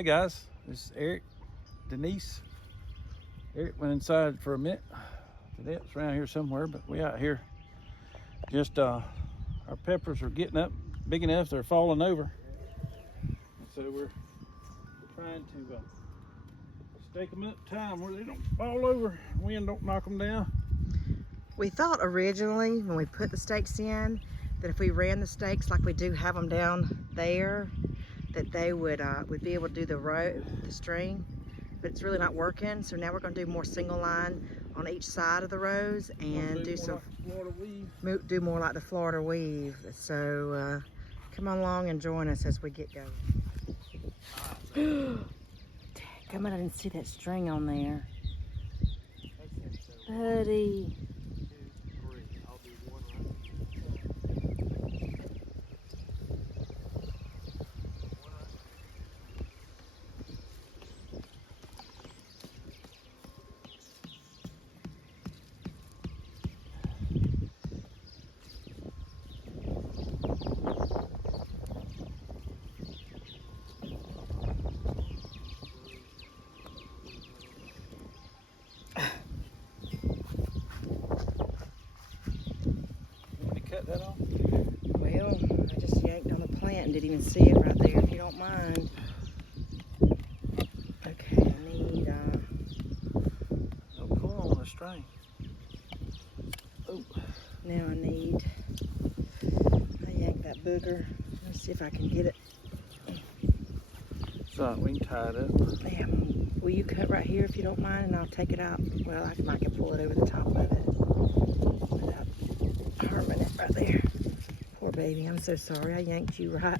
Hey guys, this is Eric, Denise. Eric went inside for a minute. It's around here somewhere, but we out here. Just our peppers are getting up big enough they're falling over, and so we're trying to stake them up time where they don't fall over, wind don't knock them down. We thought originally when we put the stakes in that if we ran the stakes like we do have them down there, that they would be able to do the string, but it's really not working. So now we're going to do more single line on each side of the rows and do some like Florida weave. Do more like the Florida weave. So come along and join us as we get going. Come on, I didn't see that string on there, buddy. Cut that off? Well, I just yanked on the plant and didn't even see it right there, if you don't mind. Okay, I need Don't pull on the string. Oh. Now I yanked that booger. Let's see if I can get it. So we can tie it up. Yeah, will you cut right here if you don't mind, and I'll take it out? Well, I might can pull it over the top of it without harming it right there. Poor baby, I'm so sorry. I yanked you right.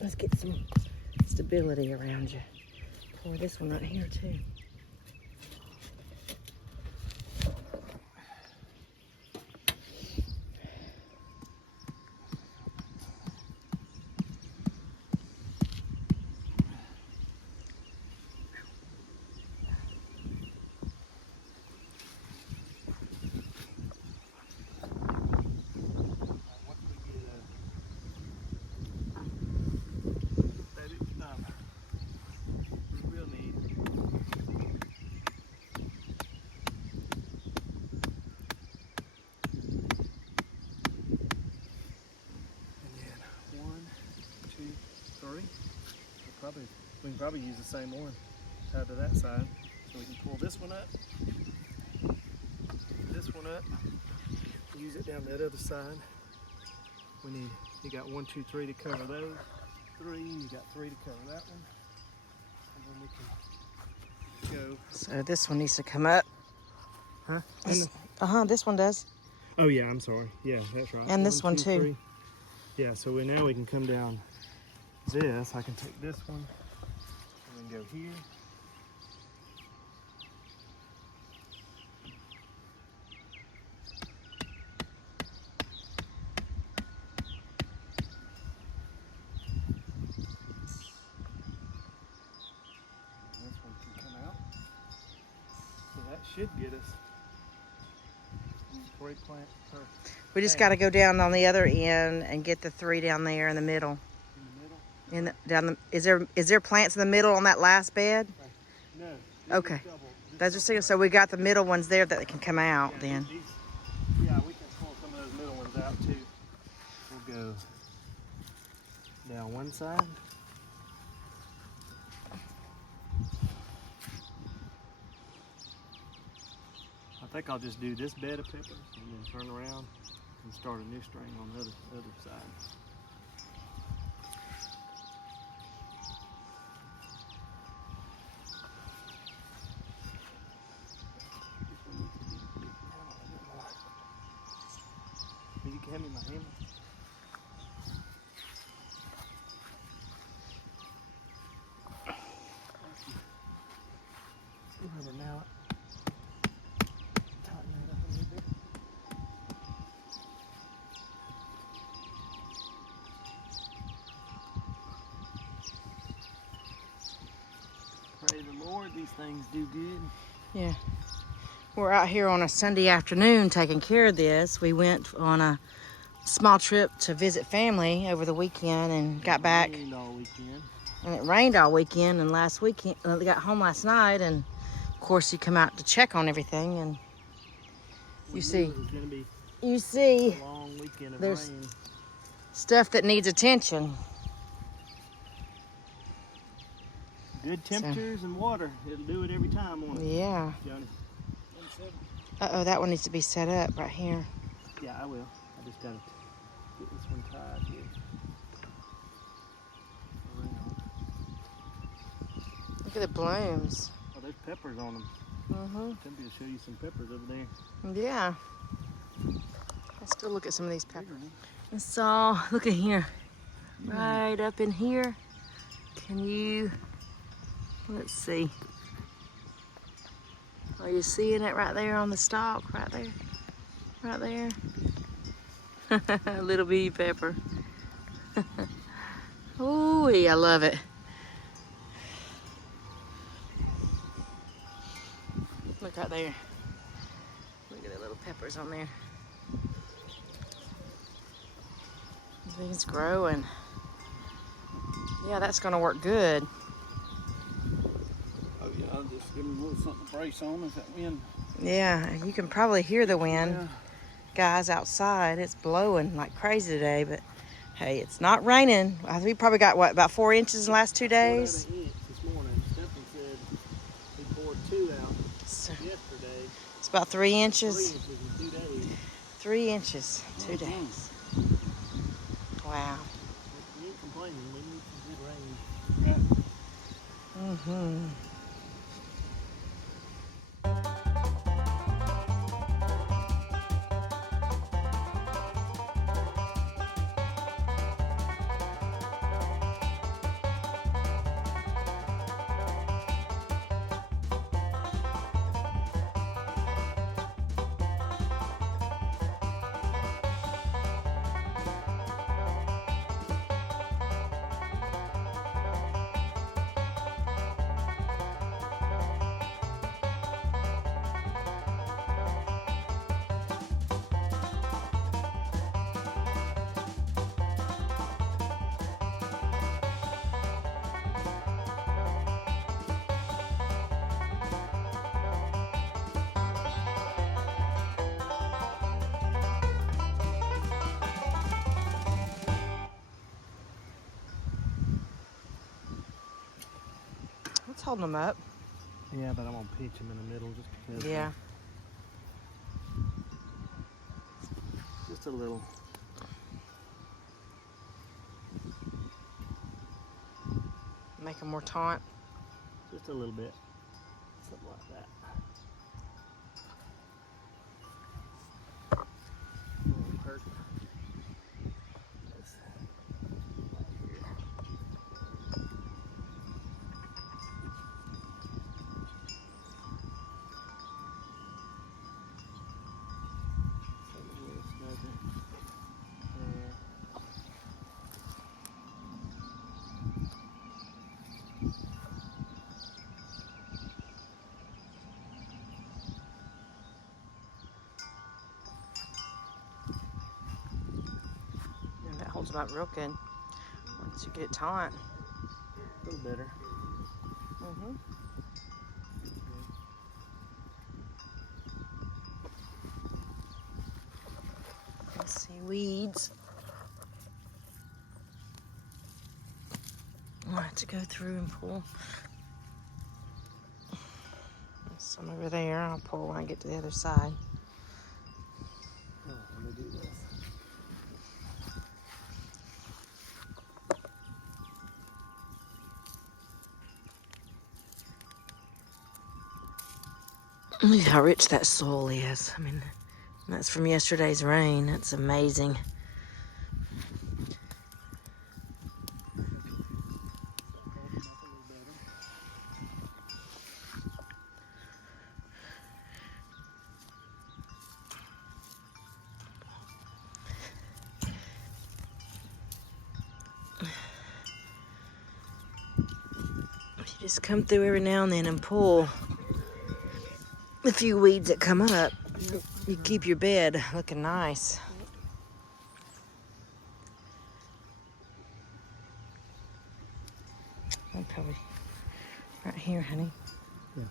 Let's get some stability around you. Pour this one right here too. We can probably use the same one tied to that side. So we can pull this one up, use it down that other side. You got 1, 2, 3 to cover those. 3, you got 3 to cover that one. And then we can go. So this one needs to come up. Huh? This one does. Oh yeah, I'm sorry. Yeah, that's right. And this one too. 3. Yeah, so now we can come down this. I can take this one and then go here. And this one can come out. So that should get us 3 plants per. We just got to go down on the other end and get the 3 down there in the middle. Is there plants in the middle on that last bed? No. Okay. That's just so we got the middle ones there that can come out then. Yeah, we can pull some of those middle ones out too. We'll go down one side. I think I'll just do this bed of peppers and then turn around and start a new string on the other side. You can hand me my hammer. Rubber mallet. Tighten that up a little bit. Praise the Lord, these things do good. Yeah. We're out here on a Sunday afternoon taking care of this. We went on a small trip to visit family over the weekend and got back. All weekend. And it rained all weekend, and last weekend, they got home last night, and of course you come out to check on everything, and We you knew see, it was gonna be you see a long weekend of there's rain. stuff that needs attention. Good temperatures and water. It'll do it every time, won't it, Yeah. Johnny? Uh-oh, that one needs to be set up right here. Yeah, I will. I just gotta get this one tied here. Around. Look at the blooms. Oh, there's peppers on them. Mm-hmm. Tempe will show you some peppers over there. Yeah. Let's go look at some of these peppers. And so, look at here. Right up in here. Can you, let's see. Are you seeing it right there on the stalk? Right there. Right there. Little bitty pepper. Ooh, I love it. Look right there. Look at the little peppers on there. It's growing. Yeah, that's gonna work good. Oh yeah, I'll just give them a little something to brace on. Is that wind? Yeah, you can probably hear the wind. Yeah. Guys outside, it's blowing like crazy today, but hey, it's not raining. I think we probably got what, about 4 inches in the last 2 days? 4 inch this morning. Stephen said he poured 2 out So yesterday. it's about 3 3 inches. inches in 2 days. 3 inches, 2 days. Wow. We ain't complaining. We need some good rain. Yeah. Mm-hmm. What's holding them up? Yeah, but I'm gonna pitch him in the middle just because. Yeah. Just a little. Make them more taunt. Just a little bit. Something like that. Little perk. This right here. Something a little snugger. There. And that holds them up real good. Once you get it taunt. A little better. Mm-hmm. Let's see, weeds. I have to go through and pull. There's some over there. I'll pull when I get to the other side. Oh, let me do this. Look how rich that soil is. I mean, that's from yesterday's rain. That's amazing. You just come through every now and then and pull a few weeds that come up. You keep your bed looking nice. I'm probably right here, honey. Yeah.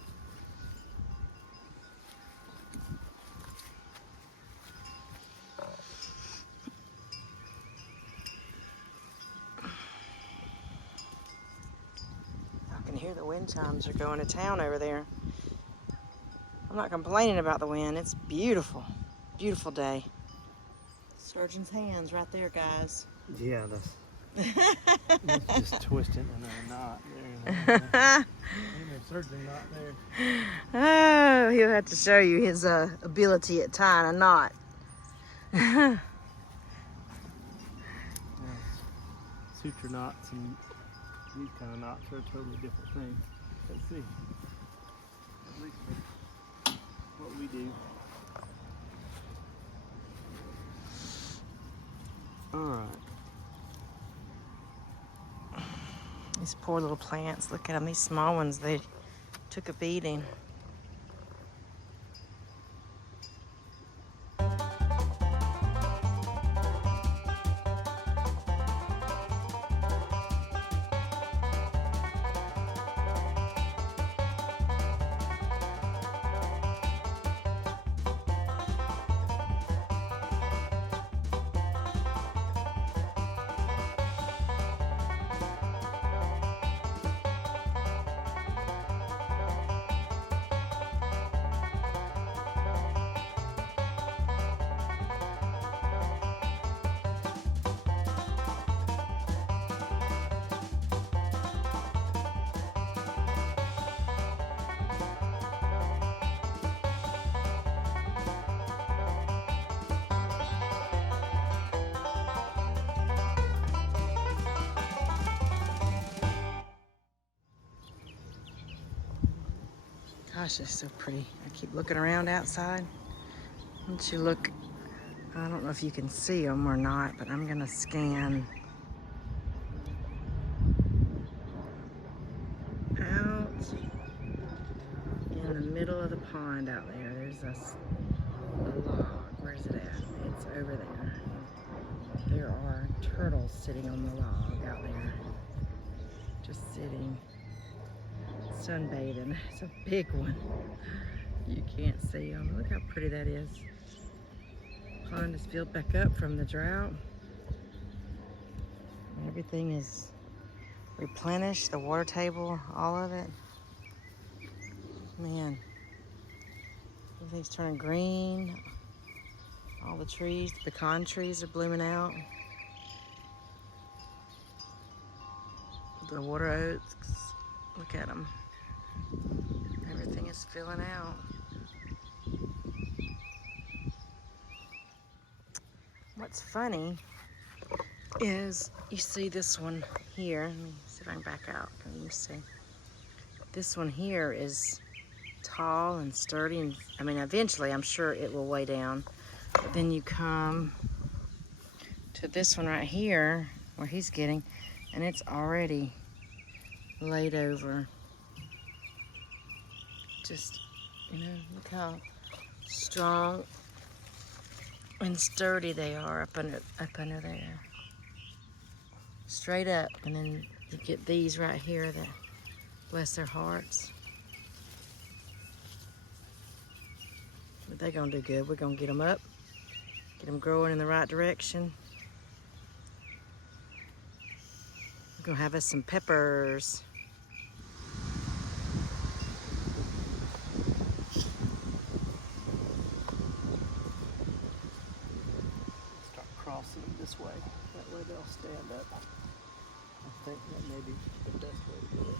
I can hear the wind chimes are going to town over there. I'm not complaining about the wind. It's beautiful. Beautiful day. Surgeon's hands right there, guys. Yeah, that's just twisting and a knot there. Ain't no surgeon knot there. Oh, he'll have to show you his ability at tying a knot. Yeah, suture knots and these kind of knots are a totally different thing. Let's see. At least that's what we do. Alright. These poor little plants, look at them. These small ones, they took a beating. Gosh, it's so pretty. I keep looking around outside. Once you look, I don't know if you can see them or not, but I'm gonna scan out in the middle of the pond out there. There's a log. Where's it at? It's over there. There are turtles sitting on the log out there. Just sitting. Sunbathing. It's a big one. You can't see them. Look how pretty that is. Pond is filled back up from the drought. Everything is replenished. The water table, all of it. Man, everything's turning green. All the trees, the pecan trees are blooming out. The water oats, look at them. Everything is filling out. What's funny is you see this one here. Let me see if I can back out. Can you see? This one here is tall and sturdy, and I mean, eventually I'm sure it will weigh down. But then you come to this one right here where he's getting, and it's already laid over. Just, you know, look how strong and sturdy they are up under there. Straight up, and then you get these right here that, bless their hearts. But they're gonna do good. We're gonna get them up, get them growing in the right direction. We're gonna have us some peppers. Start crossing them this way. That way they'll stand up. I think that may be the best way to do it.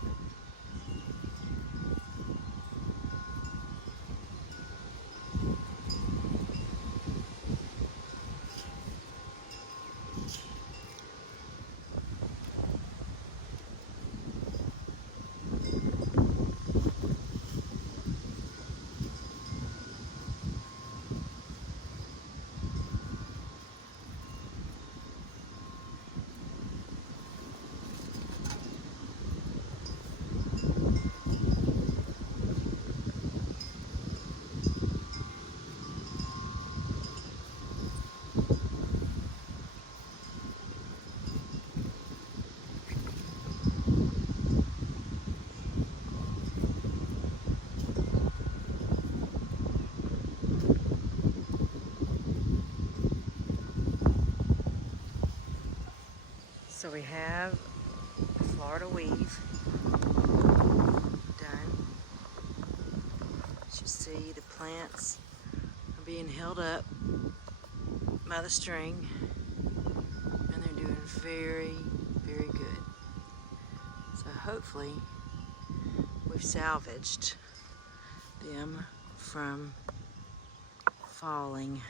weave done. As you see, the plants are being held up by the string, and they're doing very, very good. So hopefully we've salvaged them from falling.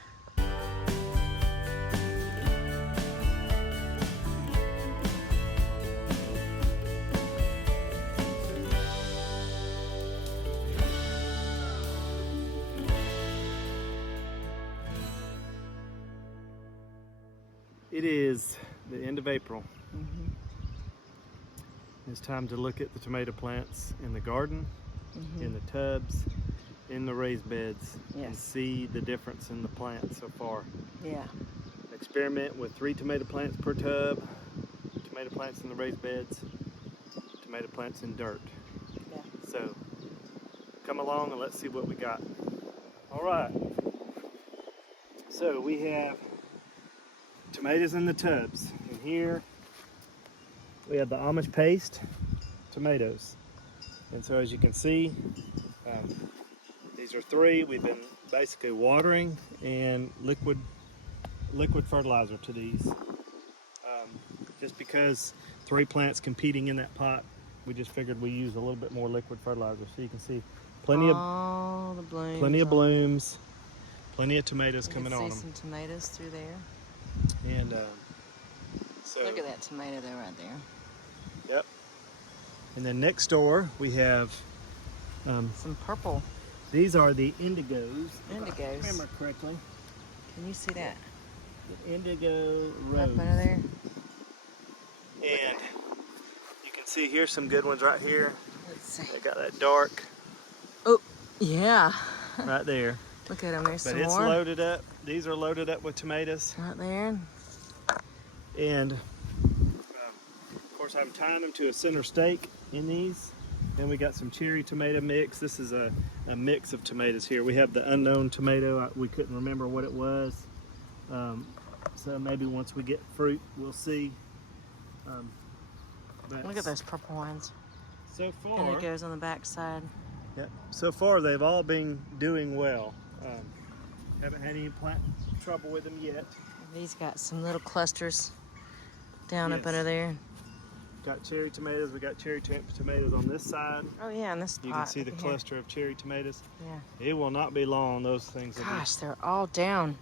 It is the end of April. Mm-hmm. It's time to look at the tomato plants in the garden, Mm-hmm. in the tubs, in the raised beds, and Yes. see the difference in the plants so far. Yeah. Experiment with 3 tomato plants per tub, tomato plants in the raised beds, tomato plants in dirt. Yeah. So come along and let's see what we got. All right. So we have tomatoes in the tubs. And here we have the Amish paste tomatoes. And so as you can see, these are 3. We've been basically watering and liquid fertilizer to these. Just because 3 plants competing in that pot, we just figured we use a little bit more liquid fertilizer. So you can see plenty of blooms. blooms, plenty of tomatoes You coming can on see them. some tomatoes through there. And so Look at that tomato though right there. Yep. And then next door we have Some purple these are the indigos. If I indigos. remember correctly. Can you see that? The indigo Up rose. under there? And you can see here's some good ones right here. Let's see. They got that dark Oh, yeah. right there. Look at them. There's But some it's more. loaded up. These are loaded up with tomatoes. Right there. And of course I've timed them to a center stake in these. Then we got some cherry tomato mix. This is a mix of tomatoes here. We have the unknown tomato. We couldn't remember what it was. So maybe once we get fruit, we'll see. But Look at those purple ones. So far, Indigos on the back side. yeah, so far they've all been doing well. Haven't had any plant trouble with them yet. These got some little clusters down up Yes. under there. Got cherry tomatoes. We got cherry tomatoes on this side. Oh yeah, in this spot. You can see the over here. cluster of cherry tomatoes. Yeah. It will not be long. Those things will Gosh, they're all down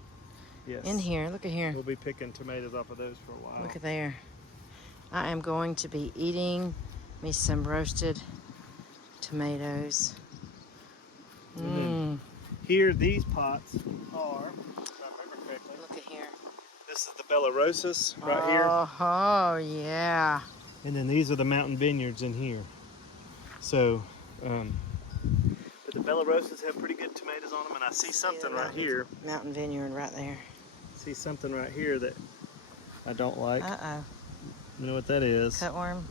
be, yes. in here. Look at here. We'll be picking tomatoes off of those for a while. Look at there. I am going to be eating me some roasted tomatoes. And here, these pots are, if I remember correctly, Look at here. this is the Belarusas right here. Oh, yeah. And then these are the mountain vineyards in here. So, but the Belarusas have pretty good tomatoes on them. And I see something right here. Mountain vineyard right there. See something right here that I don't like. Uh-oh. You know what that is? Cutworm.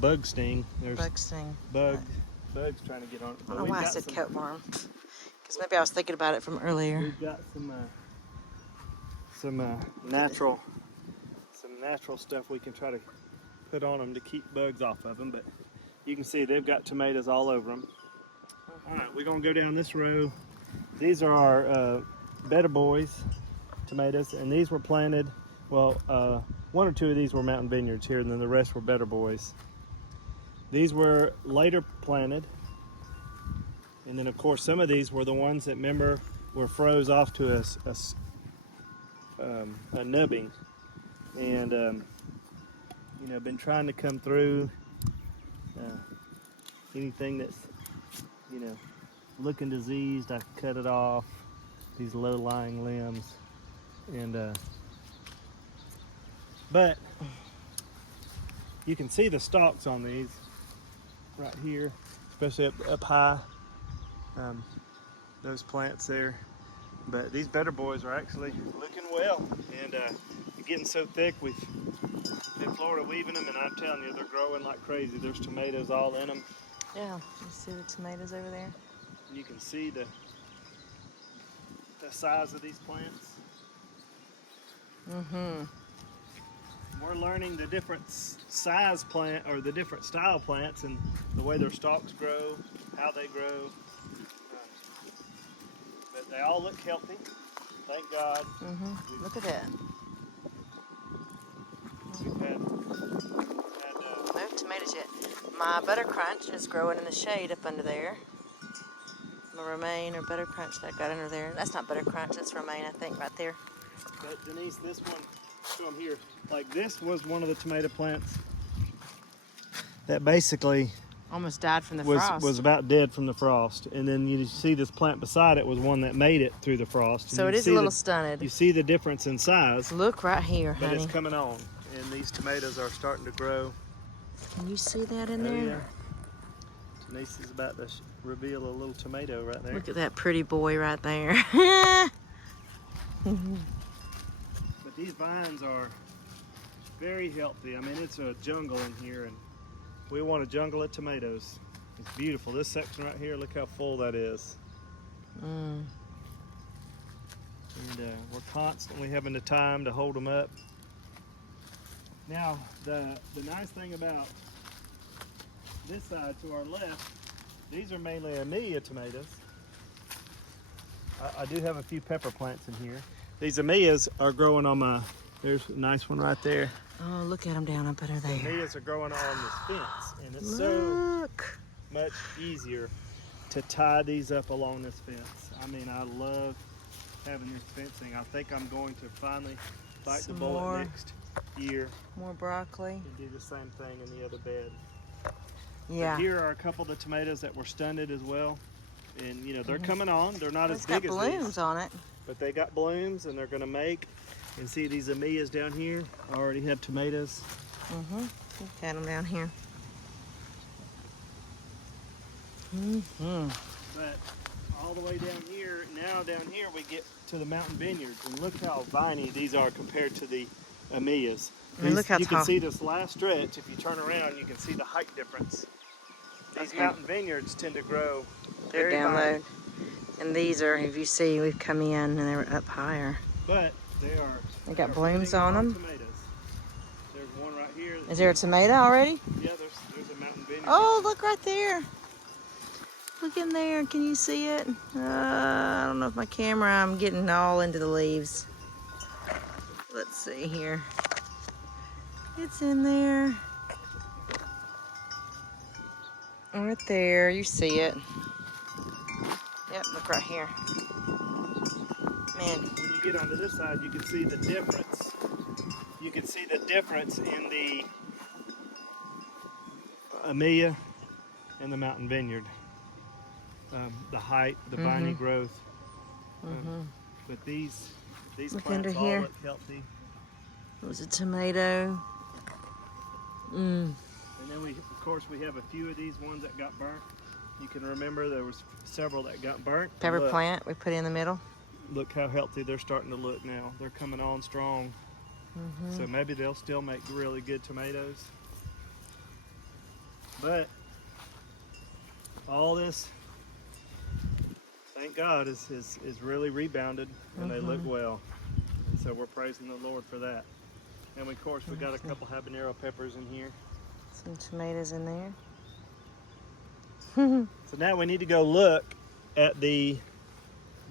Bug sting. There's Bug sting. bugs trying to get on it. I But don't know we've why I got said some- cutworm. Because maybe I was thinking about it from earlier. We've got some natural stuff we can try to put on them to keep bugs off of them. But you can see they've got tomatoes all over them. All right, we're gonna go down this row. These are our Better Boys tomatoes, and these were planted. Well, 1 or 2 of these were mountain vineyards here, and then the rest were Better Boys. These were later planted, and then of course some of these were the ones that were froze off to a nubbing, and been trying to come through. Anything that's looking diseased, I cut it off. These low-lying limbs, and but you can see the stalks on these right here, especially up high. Those plants there. But these Better Boys are actually looking well, and they're getting so thick. We've been Florida weaving them, and I'm telling you, they're growing like crazy. There's tomatoes all in them. Yeah, you see the tomatoes over there? And you can see the size of these plants. Mm-hmm. we're learning the different size plant or the different style plants and the way their stalks grow, how they grow. But they all look healthy, thank God. Look at that. We've had No tomatoes yet. My butter crunch is growing in the shade up under there. My romaine or butter crunch that I got under there. That's not butter crunch, that's romaine, I think, right there. but Denise, this one, show them here. Like this was one of the tomato plants that basically Almost died from the frost. was about dead from the frost. And then you see this plant beside it was one that made it through the frost. And So you it is see a little the- stunted. You see the difference in size, Look right here, but honey. it's coming on. And these tomatoes are starting to grow. Can you see that in Oh, there? yeah. Denise is about to reveal a little tomato right there. Look at that pretty boy right there. But these vines are very healthy. I mean, it's a jungle in here, and we want a jungle of tomatoes. It's beautiful. This section right here, look how full that is. Mm. And we're constantly having the time to hold them up. Now, the nice thing about this side to our left, these are mainly Amelia tomatoes. I do have a few pepper plants in here. These Amelias are growing on my, there's a nice one right there. Oh, look at them down up under there. Amelias are growing on this fence, and it's so Look. much easier to tie these up along this fence. I mean, I love having this fencing. I think I'm going to finally bite Some the bullet more. next year More broccoli. and do the same thing in the other bed. Yeah. But here are a couple of the tomatoes that were stunted as well. And you know, they're coming on. They're not It's as got big as blooms these, on it. but they got blooms and they're gonna make. And see these Amelias down here already have tomatoes. Look at them down here. But all the way down here, now down here we get to the mountain vineyards, and look how viney these are compared to the Amelias. I mean, look how you tall. can see this last stretch. If you turn around, you can see the height difference. These Okay. mountain vineyards tend to grow They're very down viney, low. And these are, if you see, we've come in and they were up higher. but they are. They got are blooms putting on them. Tomatoes. There's one right here. Is there a tomato already? Yeah, there's a mountain vineyard. Oh, look right there. Look in there. Can you see it? I don't know if my camera, I'm getting all into the leaves. Let's see here. It's in there. Right there. You see it. Yep, look right here. Man, When you get onto this side, you can see the difference. You can see the difference in the Amelia and the mountain vineyard. The height, the viney growth. But these Look plants under all here. look healthy. it was a tomato. And then of course, we have a few of these ones that got burnt. You can remember there was several that got burnt. Pepper Look, plant we put in the middle. Look how healthy they're starting to look now. They're coming on strong. So maybe they'll still make really good tomatoes. But all this, thank God, is really rebounded and they look well. And so we're praising the Lord for that. And of course, we got a couple habanero peppers in here. Some tomatoes in there. So now we need to go look at the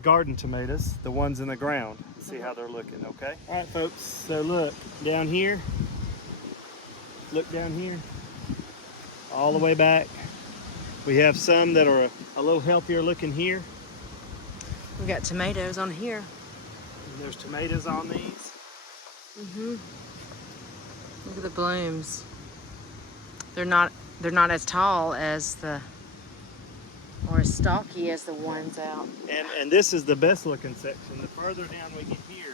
garden tomatoes, the ones in the ground, and see how they're looking, okay? All right, folks, so look, down here, look down here, all the way back. We have some that are a little healthier looking here. We got tomatoes on here. And there's tomatoes on these. Look at the blooms. They're not as tall as the, or as stalky as the ones out. And this is the best looking section. The further down we get here,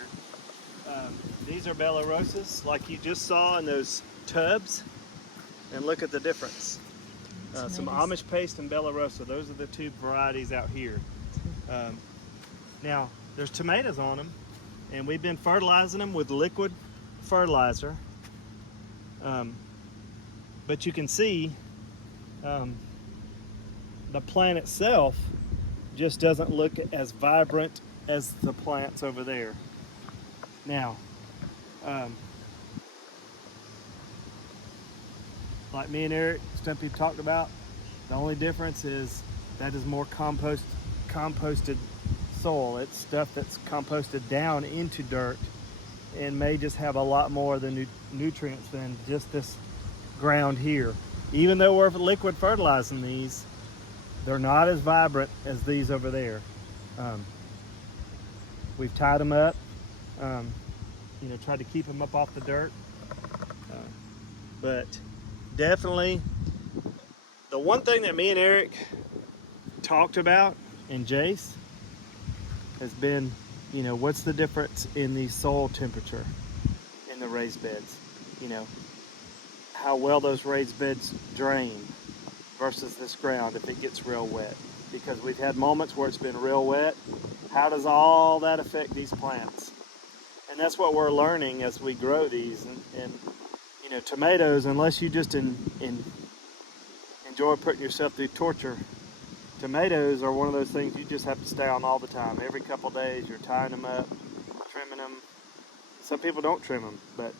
these are Bella Rosas, like you just saw in those tubs. And look at the difference. Some Tomatoes. Amish paste and Bella Rosa. Those are the two varieties out here. Now, there's tomatoes on them, and we've been fertilizing them with liquid fertilizer. But you can see the plant itself just doesn't look as vibrant as the plants over there. Now, like me and Eric Stumpy talked about. The only difference is that is more composted soil. It's stuff that's composted down into dirt and may just have a lot more of the nutrients than just this ground here. Even though we're liquid fertilizing these, they're not as vibrant as these over there. We've tied them up, tried to keep them up off the dirt. But definitely, the one thing that me and Eric talked about, and Jace, has been, what's the difference in the soil temperature in the raised beds? How well those raised beds drain versus this ground if it gets real wet. Because we've had moments where it's been real wet. How does all that affect these plants? And that's what we're learning as we grow these. And tomatoes, unless you just enjoy putting yourself through torture, tomatoes are one of those things you just have to stay on all the time. Every couple days you're tying them up, trimming them. Some people don't trim them, but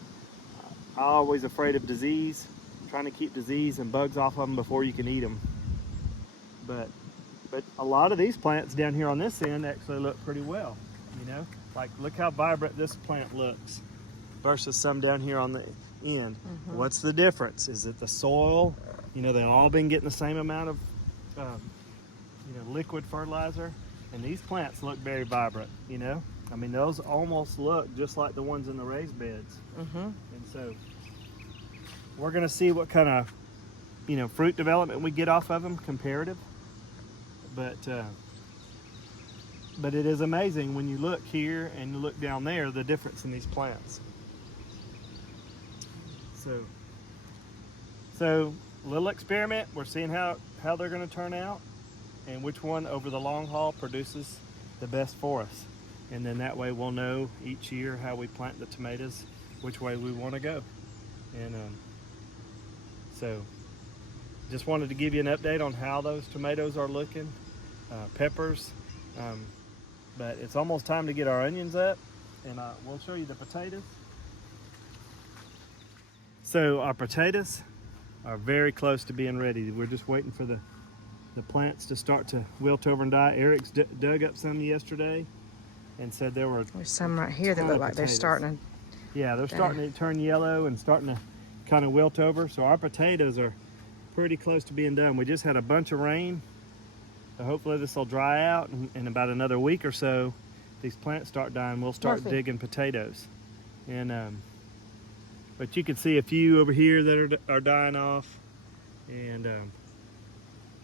I'm always afraid of disease, trying to keep disease and bugs off of them before you can eat them. But a lot of these plants down here on this end actually look pretty well, Like, look how vibrant this plant looks versus some down here on the end. Mm-hmm. What's the difference? Is it the soil? They've all been getting the same amount of liquid fertilizer, and these plants look very vibrant. Those almost look just like the ones in the raised beds. Mm-hmm. And so we're going to see what kind of fruit development we get off of them, comparative. But it is amazing when you look here and you look down there, the difference in these plants. So little experiment. We're seeing how they're going to turn out and which one over the long haul produces the best for us. And then that way we'll know each year how we plant the tomatoes, which way we want to go. And so just wanted to give you an update on how those tomatoes are looking. Peppers, but it's almost time to get our onions up, and we'll show you the potatoes. So our potatoes are very close to being ready. We're just waiting for the plants to start to wilt over and die. Eric's dug up some yesterday and said there's some right here that look like they're starting to... Yeah, they're starting to turn yellow and starting to kind of wilt over. So our potatoes are pretty close to being done. We just had a bunch of rain. So hopefully this will dry out, and in about another week or so, these plants start dying. We'll start digging potatoes. And but you can see a few over here that are dying off. And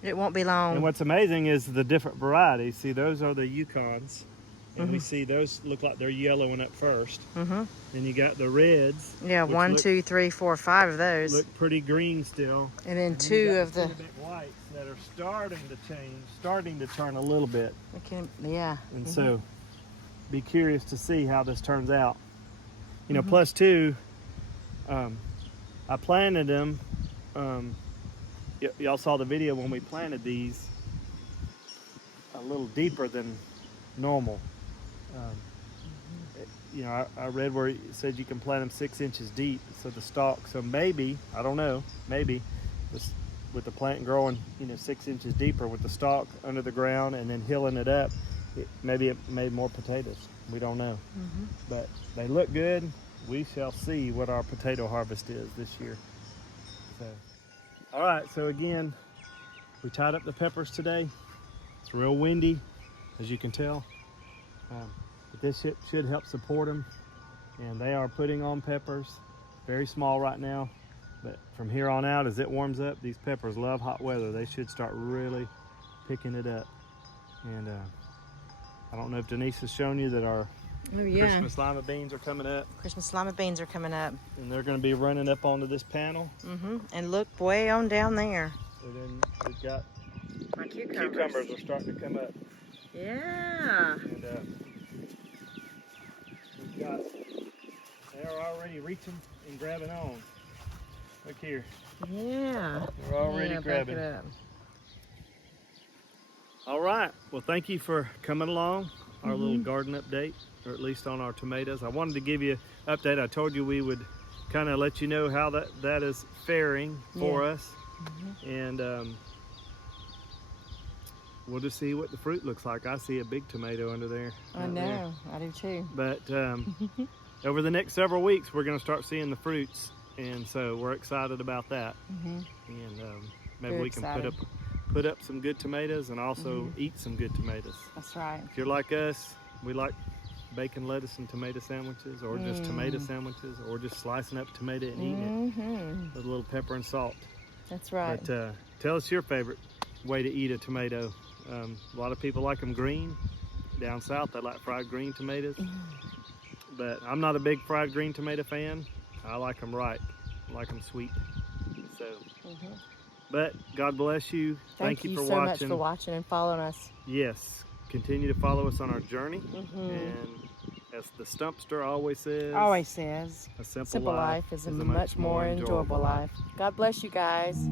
it won't be long. And what's amazing is the different varieties. See, those are the Yukons. And we see those look like they're yellowing up first. Mm-hmm. Then you got the reds. Yeah, 1, 2, 3, 4, 5 of those. Look pretty green still. And then two of the whites that are starting to change, starting to turn a little bit. Yeah. And so, be curious to see how this turns out. Plus two, I planted them. Y'all saw the video when we planted these a little deeper than normal. I read where it said you can plant them 6 inches deep, so the stalk. So maybe, I don't know, maybe with the plant growing 6 inches deeper with the stalk under the ground and then hilling it up, maybe it made more potatoes. We don't know. But they look good. We shall see what our potato harvest is this year. So, all right, so again, we tied up the peppers today. It's real windy, as you can tell. But this should help support them. And they are putting on peppers. Very small right now. But from here on out, as it warms up, these peppers love hot weather. They should start really picking it up. And I don't know if Denise has shown you that our Christmas lima beans are coming up. Christmas lima beans are coming up. And they're going to be running up onto this panel. And look way on down there. And then we've got my cucumbers. Cucumbers are starting to come up. Yeah. And we've got, they're already reaching and grabbing on. Look here. Yeah. They're already grabbing. Back it up. All right. Well, thank you for coming along. Our little garden update, or at least on our tomatoes. I wanted to give you an update. I told you we would kind of let you know how that is faring for us. And we'll just see what the fruit looks like. I see a big tomato under there. I right know, there. I do too. But over the next several weeks, we're going to start seeing the fruits, and so we're excited about that. And maybe Very we can excited. put up some good tomatoes and also eat some good tomatoes. That's right. If you're like us, we like bacon, lettuce, and tomato sandwiches, or just tomato sandwiches, or just slicing up tomato and eating it with a little pepper and salt. That's right. But tell us your favorite way to eat a tomato. A lot of people like them green. Down south, they like fried green tomatoes. But I'm not a big fried green tomato fan. I like them ripe. I like them sweet. So, but God bless you. Thank you for so watching. much for watching and following us. Yes, continue to follow us on our journey. And as the Stumpster always says, Always says, a simple, simple life is a much more enjoyable life. God bless you guys.